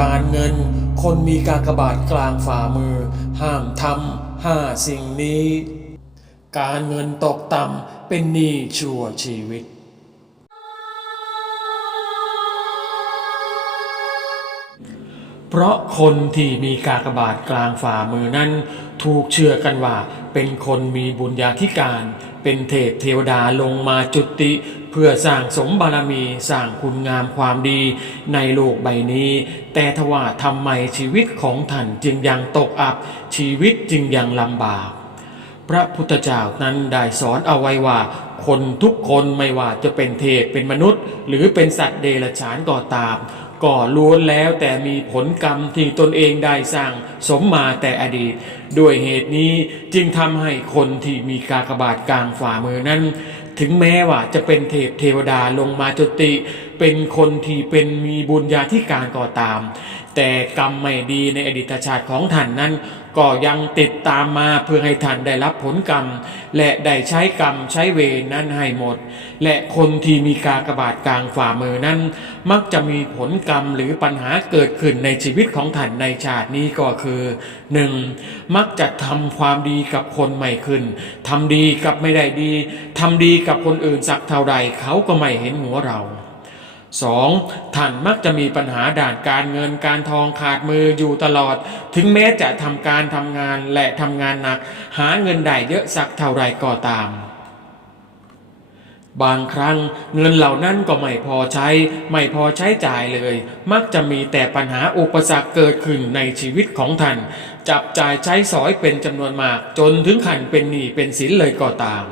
การเงิน คนมีกากบาทกลางฝ่ามือ ห้ามทำห้าสิ่งนี้ การเงินตกต่ำเป็นหนี้ชั่วชีวิต เพราะคนที่มีกากบาทกลางฝ่ามือนั้น ถูกเชื่อกันว่า เป็นคนมีบุญญาธิการ เป็นเทพเทวดาลงมาจุติเพื่อสร้างสมบารมีสร้างคุณงามความดีในโลกใบนี้ แต่ทว่าทำไมชีวิตของท่านจึงยังตกอับ ชีวิตจึงยังลำบาก พระพุทธเจ้านั้นได้สอนเอาไว้ว่า คนทุกคนไม่ว่าจะเป็นเทพเป็นมนุษย์ หรือเป็นสัตว์เดรัจฉานก็ตามก็ล้วนแล้วแต่มีผลกรรมที่ตนเองได้สร้างสมมาแต่อดีต ด้วยเหตุนี้จึงทำให้คนที่มีกากบาทกลางฝ่ามือนั้น ถึงแม้ว่าจะเป็นเทพเทวดาลงมาจุติ เป็นคนที่เป็นมีบุญญาธิการก็ตาม แต่กรรมไม่ดีในอดีตชาติของท่านนั้น ก็ยังติดตามมาเพื่อให้ท่านได้รับผลกรรม และได้ใช้กรรมใช้เวรนั้นให้หมด และคนที่มีกากบาทกลางฝ่ามือนั้น มักจะมีผลกรรมหรือปัญหาเกิดขึ้นในชีวิตของท่านในชาตินี้ก็คือ 1. มักจะทำความดีกับคนไม่ขึ้นทำดีกับไม่ได้ดีทำดีกับคนอื่นสักเท่าใดเขาก็ไม่เห็นหัวเรา 2. ท่านมักจะมีปัญหาด่านการเงินการทองขาดมืออยู่ตลอด ถึงแม้จะทำการทำงานและทำงานหนัก หาเงินได้เยอะสักเท่าไรก็ตาม บางครั้งเงินเหล่านั้นก็ไม่พอใช้ ไม่พอใช้จ่ายเลย มักจะมีแต่ปัญหาอุปสรรคเกิดขึ้นในชีวิตของท่าน จับจ่ายใช้สอยเป็นจำนวนมาก จนถึงขั้นเป็นหนี้เป็นสินเลยก็ตาม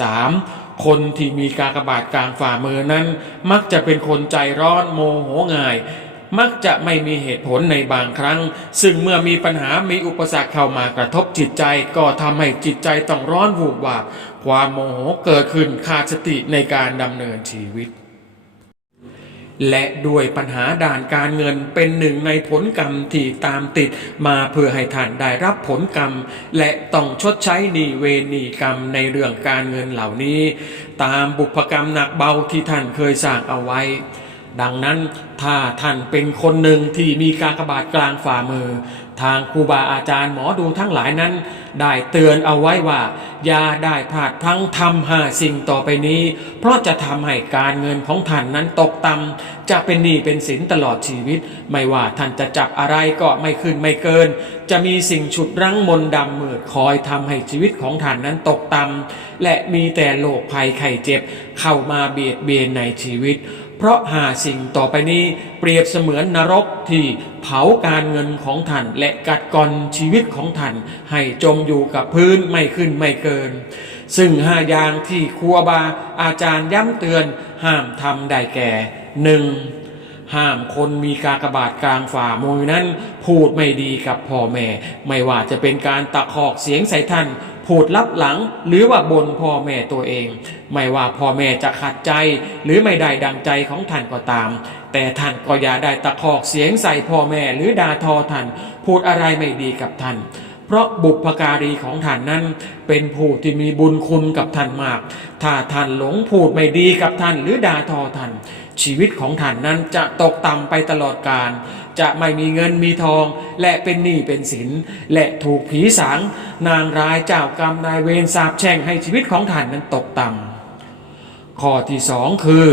3. คนที่มีกากบาทกลางฝ่ามือนั้น มักจะเป็นคนใจร้อนโมโหง่าย มักจะไม่มีเหตุผลในบางครั้ง ซึ่งเมื่อมีปัญหามีอุปสรรคเข้ามากระทบจิตใจ ก็ทำให้จิตใจต้องร้อนวูบวาบความโมโหเกิดขึ้นขาดสติในการดำเนินชีวิต และด้วยปัญหาด่านการเงินเป็นหนึ่งในผลกรรมที่ตามติดมาเพื่อให้ท่านได้รับผลกรรม และต้องชดใช้หนี้เวนีกรรมในเรื่องการเงินเหล่านี้ ตามบุพกรรมหนักเบาที่ท่านเคยสร้างเอาไว้ ดังนั้นถ้าท่านเป็นคนหนึ่งที่มีกากบาทกลางฝ่ามือ ทางครูบาอาจารย์หมอดูทั้งหลายนั้น ได้เตือนเอาไว้ว่า อย่าได้พลาดพลั้งทำห้าสิ่งต่อไปนี้ เพราะจะทำให้การเงินของท่านนั้นตกต่ำจะเป็นหนี้เป็นสินตลอดชีวิต ไม่ว่าท่านจะจับอะไรก็ไม่ขึ้นไม่เกิน จะมีสิ่งฉุดรั้งมนต์ดำมืดคอยทำให้ชีวิตของท่านนั้นตกต่ำและมีแต่โรคภัยไข้เจ็บเข้ามาเบียดเบียนในชีวิต เพราะหาสิ่งต่อไปนี้เปรียบเสมือนนรกที่เผาการเงินของท่าน และกัดกร่อนชีวิตของท่าน ให้จมอยู่กับพื้นไม่ขึ้นไม่เกิน ซึ่งห้าอย่างที่ครูบาอาจารย์ย้ำเตือนห้ามทำได้แก่หนึ่งห้ามคนมีกากบาทกลางฝ่ามือนั้น พูดไม่ดีกับพ่อแม่ ไม่ว่าจะเป็นการตะคอกเสียงใส่ท่าน พูดลับหลัง หรือว่าบนพ่อแม่ตัวเอง ไม่ว่าพ่อแม่จะขัดใจ หรือไม่ได้ดังใจของท่านก็ตาม แต่ท่านก็อย่าได้ตะคอกเสียงใส่พ่อแม่หรือด่าทอท่าน พูดอะไรไม่ดีกับท่านเพราะบุพการีของท่านนั้น เป็นผู้ที่มีบุญคุณกับท่านมาก ถ้าท่านหลงพูดไม่ดีกับท่านหรือด่าทอท่าน ชีวิตของท่านนั้นจะตกต่ำไปตลอดกาล จะไม่มีเงินมีทอง และเป็นหนี้เป็นสิน และถูกผีสางนางร้ายเจ้ากรรมนายเวรสาบแช่งให้ชีวิตของท่านนั้นตกต่ำข้อที่สองคือ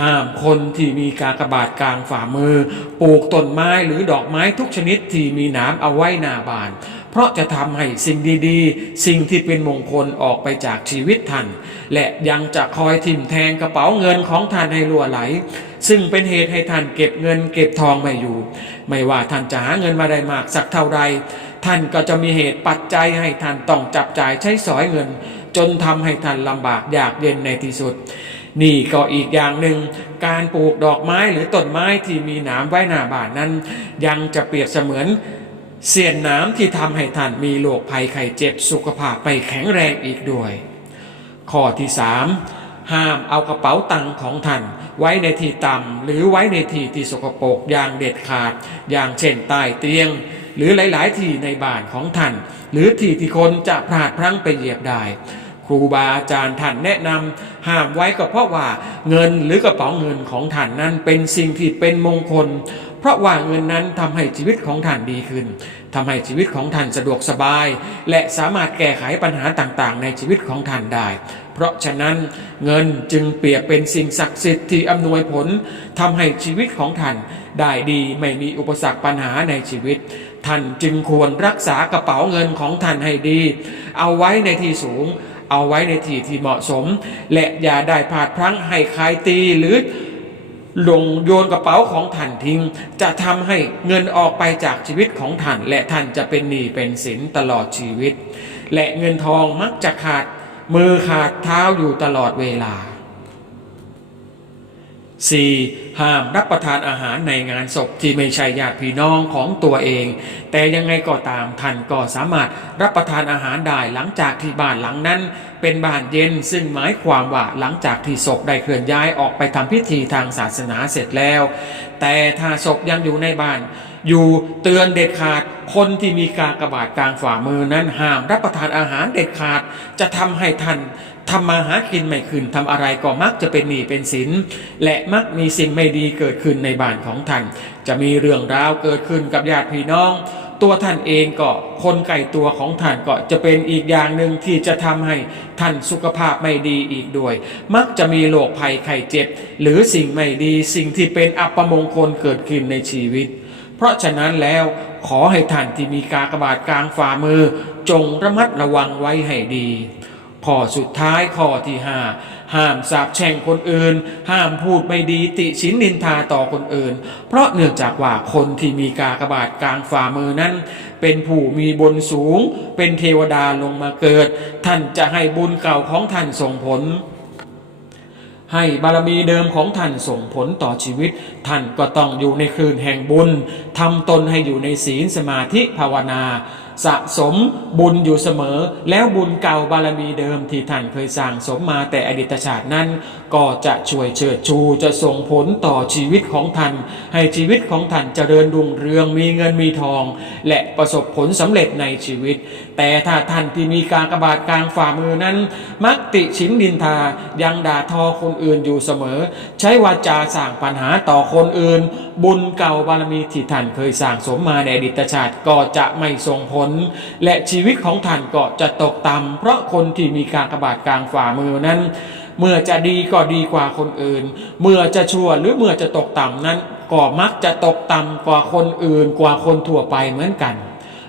ห้ามคนที่มีกากบาทกลางฝ่ามือ ปลูกต้นไม้หรือดอกไม้ทุกชนิดที่มีหนามเอาไว้หน้าบาน เพราะจะทำให้สิ่งดีๆ สิ่งที่เป็นมงคลออกไปจากชีวิตท่าน และยังจะคอยทิ่มแทงกระเป๋าเงินของท่านให้รั่วไหล ซึ่งเป็นเหตุให้ท่านเก็บเงินเก็บทองไม่อยู่ ไม่ว่าท่านจะหาเงินมาได้มากสักเท่าใดท่านก็จะมีเหตุปัจจัยให้ท่านต้องจับจ่ายใช้สอยเงิน จนทำให้ท่านลำบากยากเย็นในที่สุด นี่ก็อีกอย่างหนึ่งการปลูกดอกไม้หรือต้นไม้ที่มีหนามไว้หน้าบ้านนั้น ยังจะเปรียบเสมือน เสียนน้ำที่ทำให้ท่านมีโรคภัยไข้เจ็บสุขภาพไปแข็งแรงอีกด้วย ข้อที่สามห้ามเอากระเป๋าตังค์ของท่านไว้ในที่ต่ำหรือไว้ในที่ที่สกปรกอย่างเด็ดขาด อย่างเช่นใต้เตียง หรือหลาย ๆ ที่ในบ้านของท่าน หรือที่ที่คนจะพลาดพลั้งไปเหยียบได้คครูบาอาจารย์ท่านแนะนำห้ามไว้ก็เพราะว่าเงินหรือกระเป๋าเงินของท่านนั้นเป็นสิ่งที่เป็นมงคล เพราะว่าเงินนั้นทำให้ชีวิตของท่านดีขึ้นทำให้ชีวิตของท่านสะดวกสบาย และสามารถแก้ไขปัญหาต่างๆ ในชีวิตของท่านได้ เพราะฉะนั้นเงินจึงเปรียบเป็นสิ่งศักดิ์สิทธิ์ที่อำนวยผลทำให้ชีวิตของท่านได้ดีไม่มีอุปสรรคปัญหาในชีวิต ท่านจึงควรรักษากระเป๋าเงินของท่านให้ดี เอาไว้ในที่สูง เอาไว้ในที่ที่เหมาะสม และอย่าได้พลาดพลั้งให้ใครตีหรือ ลงโยนกระเป๋าของท่านทิ้ง จะทำให้เงินออกไปจากชีวิตของท่าน และท่านจะเป็นหนี้เป็นสินตลอดชีวิต และเงินทองมักจะขาดมือขาดเท้าอยู่ตลอดเวลา 4. ห้ามรับประทานอาหารในงานศพที่ไม่ใช่ญาติพี่น้องของตัวเอง แต่ยังไงก็ตามท่านก็สามารถรับประทานอาหารได้หลังจากที่บ้านหลังนั้น เป็นบ้านเย็นซึ่งหมายความว่าหลังจากที่ศพได้เคลื่อนย้ายออกไปทำพิธีทางศาสนาเสร็จแล้ว แต่ถ้าศพยังอยู่ในบ้าน อยู่เตือนเด็ดขาดคนที่มีการกระบาดกลางฝ่ามือนั้นห้ามรับประทานอาหารเด็ดขาดจะทำให้ท่าน ทำมาหากินไม่ขึ้นทำอะไรก็มักจะเป็นหนี้เป็นสิน และมักมีสิ่งไม่ดีเกิดขึ้นในบ้านของท่าน จะมีเรื่องราวเกิดขึ้นกับญาติพี่น้อง ตัวท่านเองก็คนไก่ตัวของท่านก็จะเป็นอีกอย่างหนึ่งที่จะทำให้ท่านสุขภาพไม่ดีอีกด้วย มักจะมีโรคภัยไข้เจ็บ หรือสิ่งไม่ดีสิ่งที่เป็นอัปมงคลเกิดขึ้นในชีวิต เพราะฉะนั้นแล้วขอให้ท่านที่มีกากบาทกลางฝ่ามือ จงระมัดระวังไว้ให้ดี ข้อสุดท้ายข้อที่ห้าห้ามสาบแช่งคนอื่น ห้ามพูดไม่ดีติชินนินทาต่อคนอื่น เพราะเนื่องจากว่าคนที่มีกากบาทกลางฝ่ามือนั้น เป็นผู้มีบุญสูง เป็นเทวดาลงมาเกิด ท่านจะให้บุญเก่าของท่านส่งผล ให้บารมีเดิมของท่านส่งผลต่อชีวิต ท่านก็ต้องอยู่ในคืนแห่งบุญทำตนให้อยู่ในศีลสมาธิภาวนา สะสมบุญอยู่เสมอ แล้วบุญเก่าบารมีเดิมที่ท่านเคยสั่งสมมาแต่อดีตชาตินั้นก็จะช่วยเชิดชูจะส่งผลต่อชีวิตของท่าน ให้ชีวิตของท่านเจริญรุ่งเรืองมีเงินมีทอง และประสบผลสำเร็จในชีวิต แต่ถ้าท่านที่มีการกระบาดกลางฝ่ามือนั้น มักติชินดินทายังด่าทอคนอื่นอยู่เสมอ ใช้วาจาสร้างปัญหาต่อคนอื่น บุญเก่าบารมีที่ท่านเคยสร้างสมมาในอดีตชาติก็จะไม่ส่งผล และชีวิตของท่านก็จะตกต่ำเพราะคนที่มีการกระบาดกลางฝ่ามือนั้น เมื่อจะดีก็ดีกว่าคนอื่น เมื่อจะชั่วหรือเมื่อจะตกต่ำนั้น ก็มักจะตกต่ำกว่าคนอื่นกว่าคนทั่วไปเหมือนกัน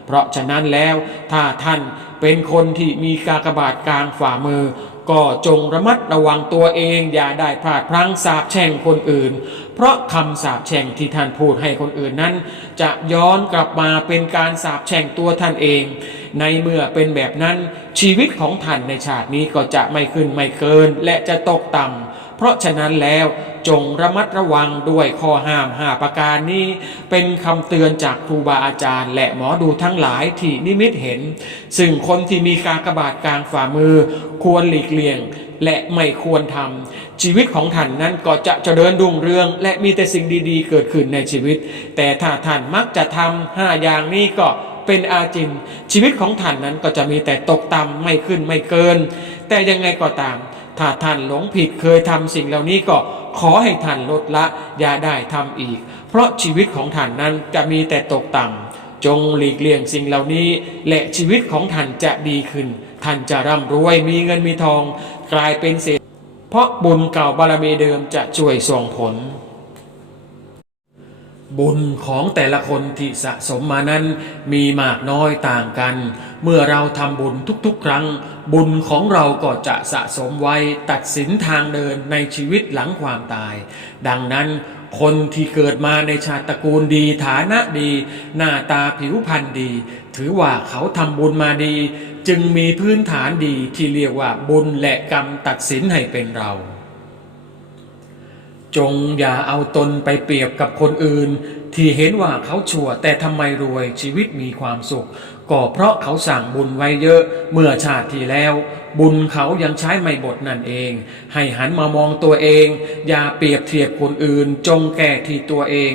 เพราะฉะนั้นแล้วถ้าท่านเป็นคนที่มีกากบาทกลางฝ่ามือ ก็จงระมัดระวังตัวเองอย่าได้พลาดพลั้งสาบแช่งคนอื่น เพราะคำสาบแช่งที่ท่านพูดให้คนอื่นนั้น จะย้อนกลับมาเป็นการสาบแช่งตัวท่านเอง ในเมื่อเป็นแบบนั้นชีวิตของท่านในชาตินี้ก็จะไม่ขึ้นไม่เกินและจะตกต่ำ เพราะฉะนั้นแล้วจงระมัดระวังด้วยข้อห้ามห้าประการนี้ เป็นคำเตือนจากครูบาอาจารย์ และหมอดูทั้งหลายที่นิมิตเห็น ซึ่งคนที่มีการกระบาดกลางฝ่ามือ ควรหลีกเลี่ยง และไม่ควรทำชีวิตของท่านนั้นก็จะเจริญรุ่งเรือง และมีแต่สิ่งดีๆ เกิดขึ้นในชีวิต แต่ถ้าท่านมักจะทำห้าอย่างนี้ก็เป็นอาจินชีวิตของท่านนั้นก็จะมีแต่ตกต่ำไม่ขึ้นไม่เกิน แต่ยังไงก็ตาม ถ้าท่านหลงผิดเคยทำสิ่งเหล่านี้ก็ขอให้ท่านลดละอย่าได้ทำอีก เพราะชีวิตของท่านนั้นจะมีแต่ตกต่ำจงหลีกเลี่ยงสิ่งเหล่านี้ และชีวิตของท่านจะดีขึ้น ท่านจะร่ำรวยมีเงินมีทอง กลายเป็นเศรษฐีเพราะบุญเก่าบารมีเดิมจะช่วยส่งผล บุญของแต่ละคนที่สะสมมานั้นมีมากน้อยต่างกัน เมื่อเราทำบุญทุกๆ ครั้ง บุญของเราก็จะสะสมไว้ตัดสินทางเดินในชีวิตหลังความตาย ดังนั้นคนที่เกิดมาในชาติตระกูลดีฐานะดี หน้าตาผิวพรรณดี ถือว่าเขาทำบุญมาดี จึงมีพื้นฐานดีที่เรียกว่าบุญและกรรมตัดสินให้เป็นเรา จงอย่าเอาตนไปเปรียบกับคนอื่น ที่เห็นว่าเขาชั่ว แต่ทำไมรวยชีวิตมีความสุข ก็เพราะเขาสั่งบุญไว้เยอะเมื่อชาติที่แล้ว บุญเขายังใช้ไม่บทนั่นเอง ให้หันมามองตัวเอง อย่าเปรียบเทียบคนอื่น จงแก้ที่ตัวเอง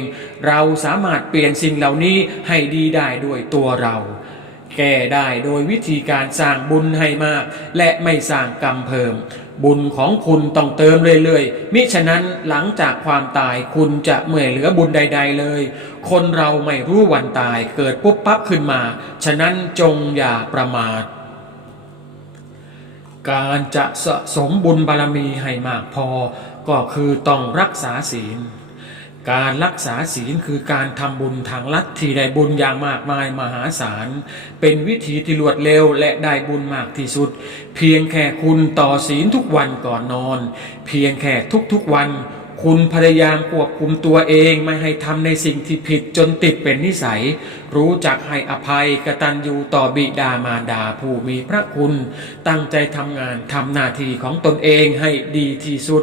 เราสามารถเปลี่ยนสิ่งเหล่านี้ให้ดีได้ด้วยตัวเราแก้ได้โดยวิธีการสร้างบุญให้มาก และไม่สร้างกรรมเพิ่ม บุญของคุณต้องเติมเรื่อยๆ มิฉะนั้นหลังจากความตายคุณจะเมื่อยเหลือบุญใด ๆ เลย คนเราไม่รู้วันตายเกิดปุ๊บปั๊บขึ้นมา ฉะนั้นจงอย่าประมาท การจะสะสมบุญบารมีให้มากพอ ก็คือต้องรักษาศีล การรักษาศีลคือการทำบุญทางลัทธิได้บุญอย่างมากมายมหาศาล เป็นวิธีที่รวดเร็วและได้บุญมากที่สุด เพียงแค่คุณต่อศีลทุกวันก่อนนอน เพียงแค่ทุกๆวัน คุณพยายามควบคุมตัวเองไม่ให้ทำในสิ่งที่ผิดจนติดเป็นนิสัย รู้จักให้อภัยกตัญญูต่อบิดามารดาผู้มีพระคุณ ตั้งใจทำงานทำหน้าที่ของตนเองให้ดีที่สุด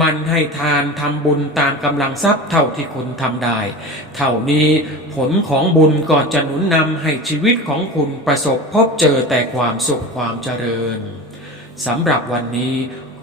มันให้ทานทำบุญตามกำลังทรัพย์เท่าที่คุณทำได้ เท่านี้ผลของบุญก็จะหนุนนำให้ชีวิตของคุณประสบพบเจอแต่ความสุขความเจริญสำหรับวันนี้